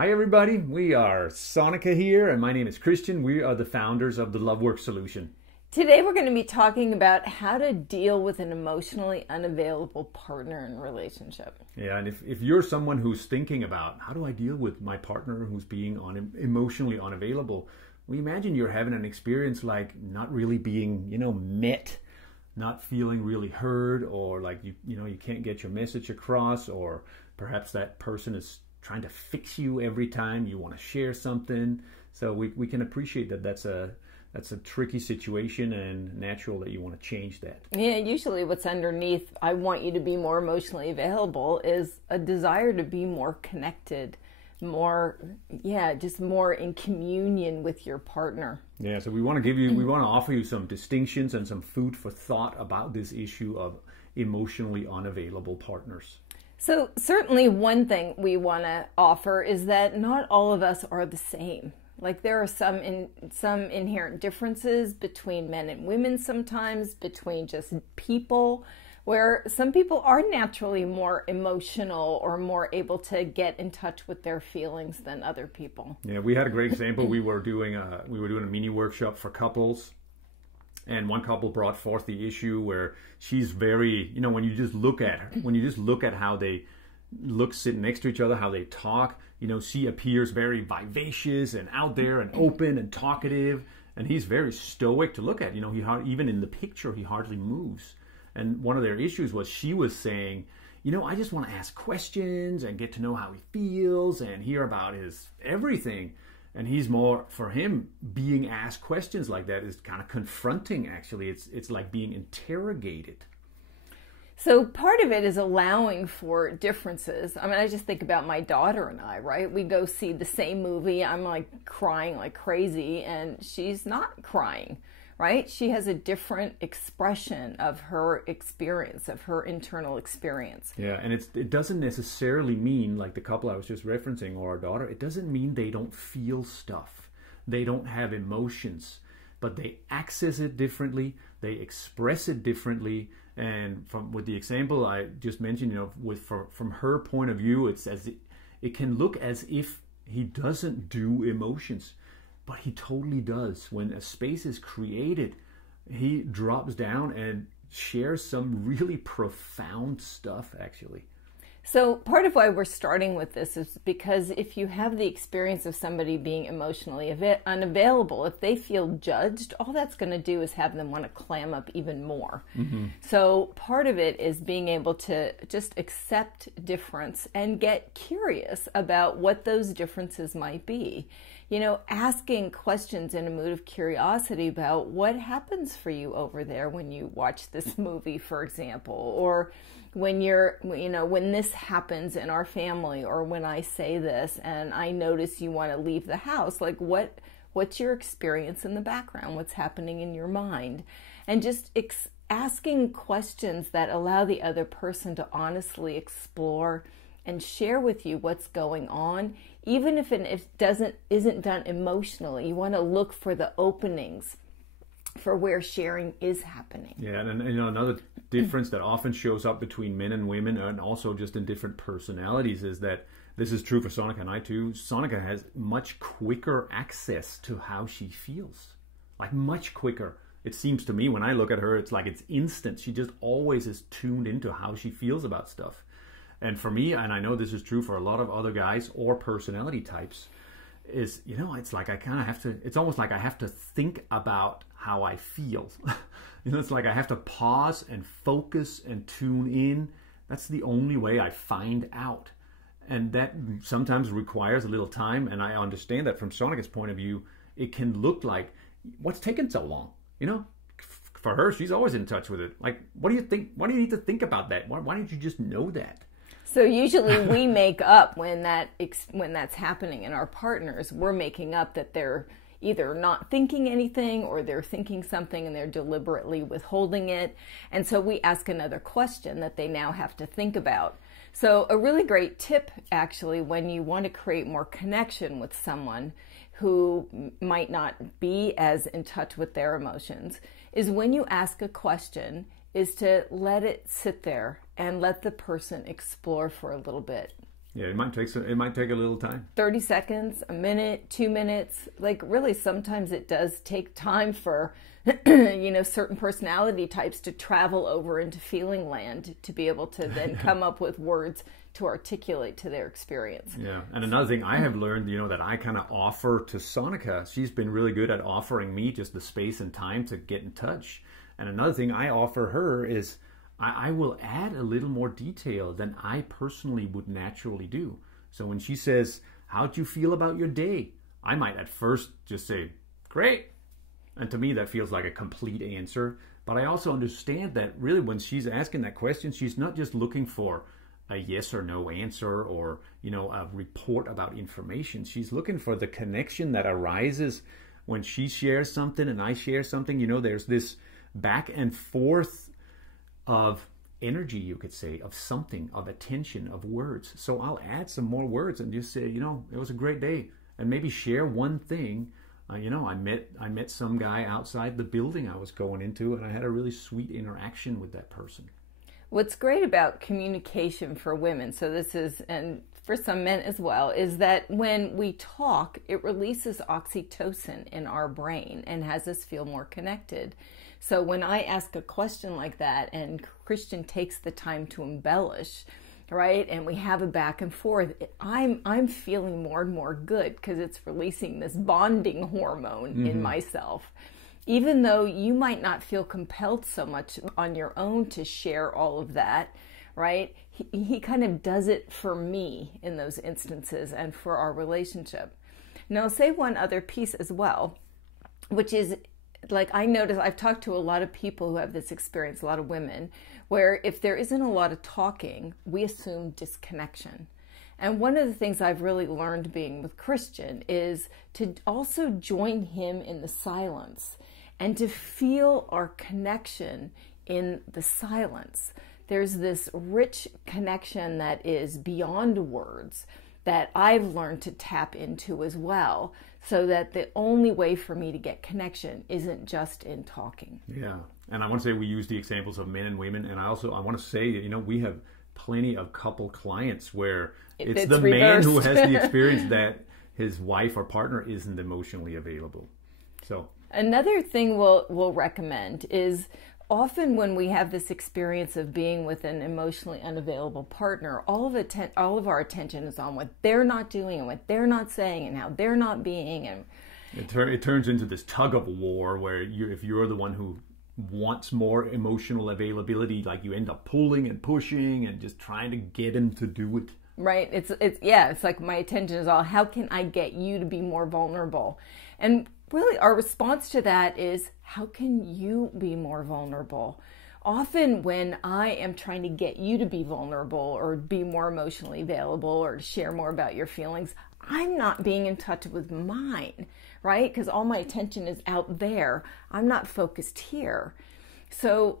Hi everybody, we are Sonica here and my name is Christian. We are the founders of the Love Work Solution. Today we're going to be talking about how to deal with an emotionally unavailable partner in a relationship. Yeah, and if you're someone who's thinking about how do I deal with my partner who's being emotionally unavailable, we imagine you're having an experience like not really being, met, not feeling really heard, or like you can't get your message across, or perhaps that person is trying to fix you every time you want to share something. So we can appreciate that that's a tricky situation and natural that you want to change that. Yeah, usually what's underneath, I want you to be more emotionally available, is a desire to be more connected, just more in communion with your partner. Yeah, so we want to offer you some distinctions and some food for thought about this issue of emotionally unavailable partners. So certainly one thing we want to offer is that not all of us are the same. Like there are some inherent differences between men and women sometimes, between just people, where some people are naturally more emotional or more able to get in touch with their feelings than other people. Yeah, we had a great example. We were doing a mini workshop for couples. And one couple brought forth the issue where she's very, when you just look at how they look sitting next to each other, how they talk, she appears very vivacious and out there and open and talkative. And he's very stoic to look at. Even in the picture, he hardly moves. And one of their issues was she was saying, I just want to ask questions and get to know how he feels and hear about his everything. And he's more, for him, being asked questions like that is kind of confronting, actually. It's like being interrogated. So part of it is allowing for differences. I mean, I just think about my daughter and I, right? We go see the same movie. I'm like crying like crazy and she's not crying, right? She has a different expression of her experience, of her internal experience. Yeah, and it doesn't necessarily mean, like the couple I was just referencing or our daughter, it doesn't mean they don't feel stuff. They don't have emotions, but they access it differently. They express it differently. And with the example I just mentioned, from her point of view, it can look as if he doesn't do emotions. But he totally does. When a space is created, he drops down and shares some really profound stuff, actually. So part of why we're starting with this is because if you have the experience of somebody being emotionally unavailable, if they feel judged, all that's going to do is have them want to clam up even more. Mm-hmm. So part of it is being able to just accept difference and get curious about what those differences might be. Asking questions in a mood of curiosity about what happens for you over there when you watch this movie, for example, or when when this happens in our family, or when I say this and I notice you want to leave the house, like what's your experience in the background? What's happening in your mind? And just asking questions that allow the other person to honestly explore and share with you what's going on, even if it isn't done emotionally. You want to look for the openings for where sharing is happening. Yeah, and another difference that often shows up between men and women, and also just in different personalities, is that this is true for Sonica and I too. Sonica has much quicker access to how she feels, like much quicker. It seems to me when I look at her, it's like it's instant. She just always is tuned into how she feels about stuff. And for me, and I know this is true for a lot of other guys or personality types, is, it's like I kind of have to, it's almost like I have to think about how I feel. It's like I have to pause and focus and tune in. That's the only way I find out. And that sometimes requires a little time. And I understand that from Sonica's point of view, it can look like, what's taken so long? For her, she's always in touch with it. Like, what do you think? Why do you need to think about that? Why don't you just know that? So usually we make up when that's happening in our partners. We're making up that they're either not thinking anything or they're thinking something and they're deliberately withholding it. And so we ask another question that they now have to think about. So a really great tip, actually, when you want to create more connection with someone who might not be as in touch with their emotions, is when you ask a question, is to let it sit there and let the person explore for a little bit. Yeah, it might take a little time. 30 seconds, a minute, 2 minutes. Like really, sometimes it does take time for, certain personality types to travel over into feeling land to be able to then come up with words to articulate to their experience. Yeah, and another thing I have learned, that I kind of offer to Sonica, she's been really good at offering me just the space and time to get in touch. And another thing I offer her is I will add a little more detail than I personally would naturally do. So when she says, how'd you feel about your day? I might at first just say, great. And to me, that feels like a complete answer. But I also understand that really when she's asking that question, she's not just looking for a yes or no answer or, a report about information. She's looking for the connection that arises when she shares something and I share something. There's this back and forth of energy, you could say, of something, of attention, of words. So I'll add some more words and just say, it was a great day, and maybe share one thing. I met some guy outside the building I was going into, and I had a really sweet interaction with that person. What's great about communication for women, so this is, and for some men as well, is that when we talk, it releases oxytocin in our brain and has us feel more connected. So when I ask a question like that and Christian takes the time to embellish, right, and we have a back and forth, I'm feeling more and more good because it's releasing this bonding hormone in myself. Even though you might not feel compelled so much on your own to share all of that, right, he kind of does it for me in those instances and for our relationship. Now, I'll say one other piece as well, which is, like, I notice I've talked to a lot of people who have this experience, a lot of women, where if there isn't a lot of talking, we assume disconnection. And one of the things I've really learned being with Christian is to also join him in the silence and to feel our connection in the silence. There's this rich connection that is beyond words that I've learned to tap into as well, so that the only way for me to get connection isn't just in talking. Yeah, and I want to say we use the examples of men and women, and I want to say that, we have plenty of couple clients where it's the reversed. man who has the experience that his wife or partner isn't emotionally available. So another thing we'll recommend is, often when we have this experience of being with an emotionally unavailable partner, all of our attention is on what they're not doing and what they're not saying and how they're not being. And it turns into this tug of war where if you're the one who wants more emotional availability, like you end up pulling and pushing and just trying to get him to do it. Right. It's like my attention is all, how can I get you to be more vulnerable? And really our response to that is, how can you be more vulnerable? Often when I am trying to get you to be vulnerable or be more emotionally available or to share more about your feelings, I'm not being in touch with mine, right? Because all my attention is out there. I'm not focused here. So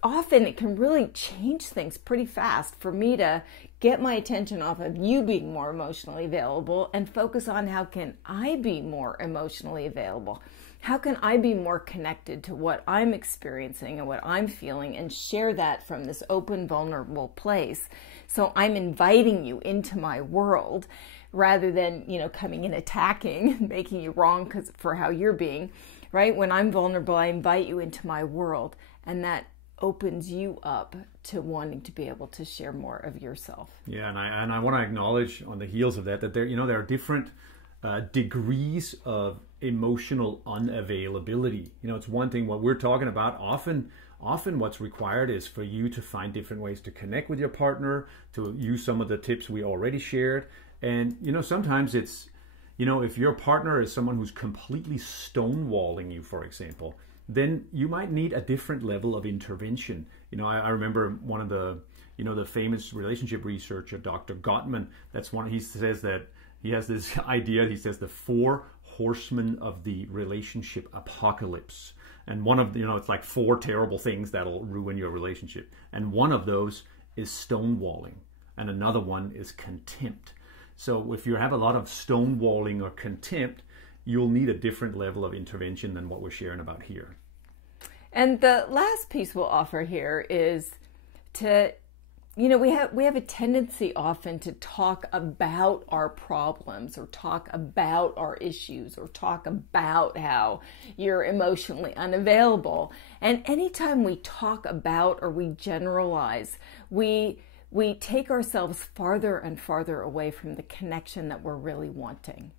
often it can really change things pretty fast for me to get my attention off of you being more emotionally available and focus on how can I be more emotionally available? How can I be more connected to what I'm experiencing and what I'm feeling and share that from this open, vulnerable place? So I'm inviting you into my world rather than, coming in attacking, making you wrong for how you're being, right? When I'm vulnerable, I invite you into my world, and that opens you up to wanting to be able to share more of yourself. Yeah, and I want to acknowledge on the heels of that there there are different degrees of emotional unavailability. It's one thing what we're talking about. Often what's required is for you to find different ways to connect with your partner, to use some of the tips we already shared. And sometimes it's if your partner is someone who's completely stonewalling you, for example, then you might need a different level of intervention. I remember one of the the famous relationship researcher, Dr. Gottman. He says that he has this idea. He says the 4 horsemen of the relationship apocalypse, and one of it's like 4 terrible things that'll ruin your relationship, and one of those is stonewalling, and another one is contempt. So if you have a lot of stonewalling or contempt, you'll need a different level of intervention than what we're sharing about here. And the last piece we'll offer here is to you know, we have a tendency often to talk about our problems or talk about our issues or talk about how you're emotionally unavailable. And anytime we talk about or we generalize, we take ourselves farther and farther away from the connection that we're really wanting.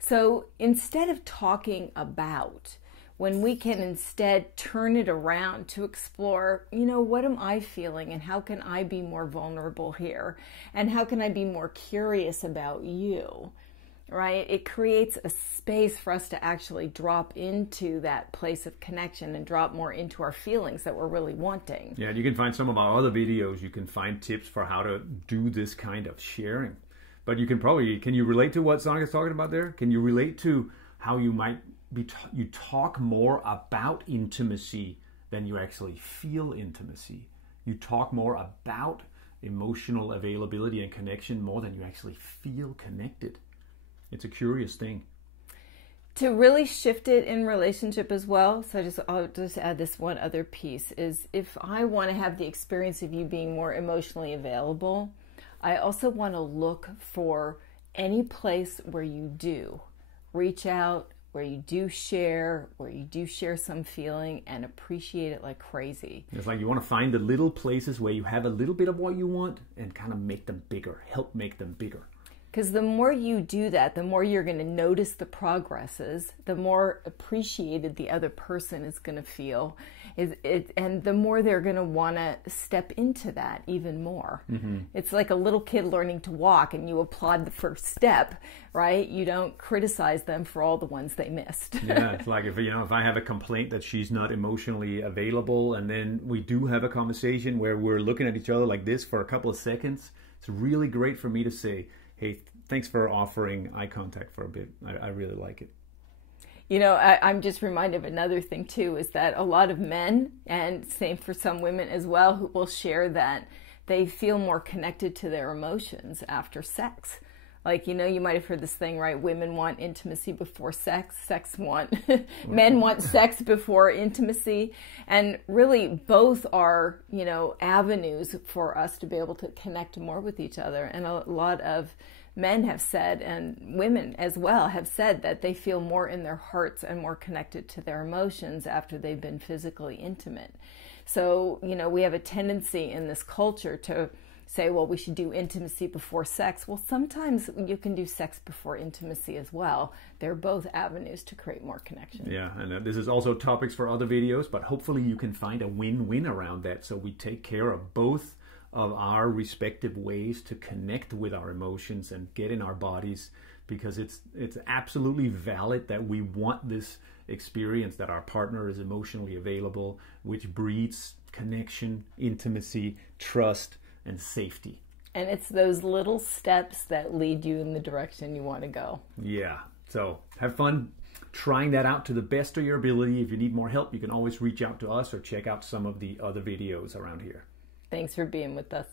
So instead of talking about, when we can instead turn it around to explore, you know, what am I feeling and how can I be more vulnerable here? And how can I be more curious about you, right? It creates a space for us to actually drop into that place of connection and drop more into our feelings that we're really wanting. Yeah, you can find some of our other videos. You can find tips for how to do this kind of sharing. But you can probably, can you relate to what Sonic is talking about there? Can you relate to how you might you talk more about intimacy than you actually feel intimacy? You talk more about emotional availability and connection more than you actually feel connected. It's a curious thing. To really shift it in relationship as well, so I'll just add this one other piece, is if I want to have the experience of you being more emotionally available, I also want to look for any place where you do reach out, where you do share some feeling and appreciate it like crazy. It's like you want to find the little places where you have a little bit of what you want and kind of make them bigger, help make them bigger. Because the more you do that, the more you're going to notice the progresses, the more appreciated the other person is going to feel, and the more they're going to want to step into that even more. Mm-hmm. It's like a little kid learning to walk, and you applaud the first step, right? You don't criticize them for all the ones they missed. Yeah, it's like if I have a complaint that she's not emotionally available, and then we do have a conversation where we're looking at each other like this for a couple of seconds, it's really great for me to say, hey, thanks for offering eye contact for a bit. I really like it. You know, I'm just reminded of another thing too, is that a lot of men, and same for some women as well, who will share that they feel more connected to their emotions after sex. Like, you know, you might have heard this thing, right? Women want intimacy before sex. Men want sex before intimacy. And really both are, you know, avenues for us to be able to connect more with each other. And a lot of men have said, and women as well have said, that they feel more in their hearts and more connected to their emotions after they've been physically intimate. So, you know, we have a tendency in this culture to say, well, we should do intimacy before sex. Well, sometimes you can do sex before intimacy as well. They're both avenues to create more connection. Yeah, and this is also topics for other videos, but hopefully you can find a win-win around that, so we take care of both of our respective ways to connect with our emotions and get in our bodies, because it's absolutely valid that we want this experience that our partner is emotionally available, which breeds connection, intimacy, trust, and safety. And it's those little steps that lead you in the direction you want to go. Yeah, so have fun trying that out to the best of your ability. If you need more help, you can always reach out to us or check out some of the other videos around here. Thanks for being with us.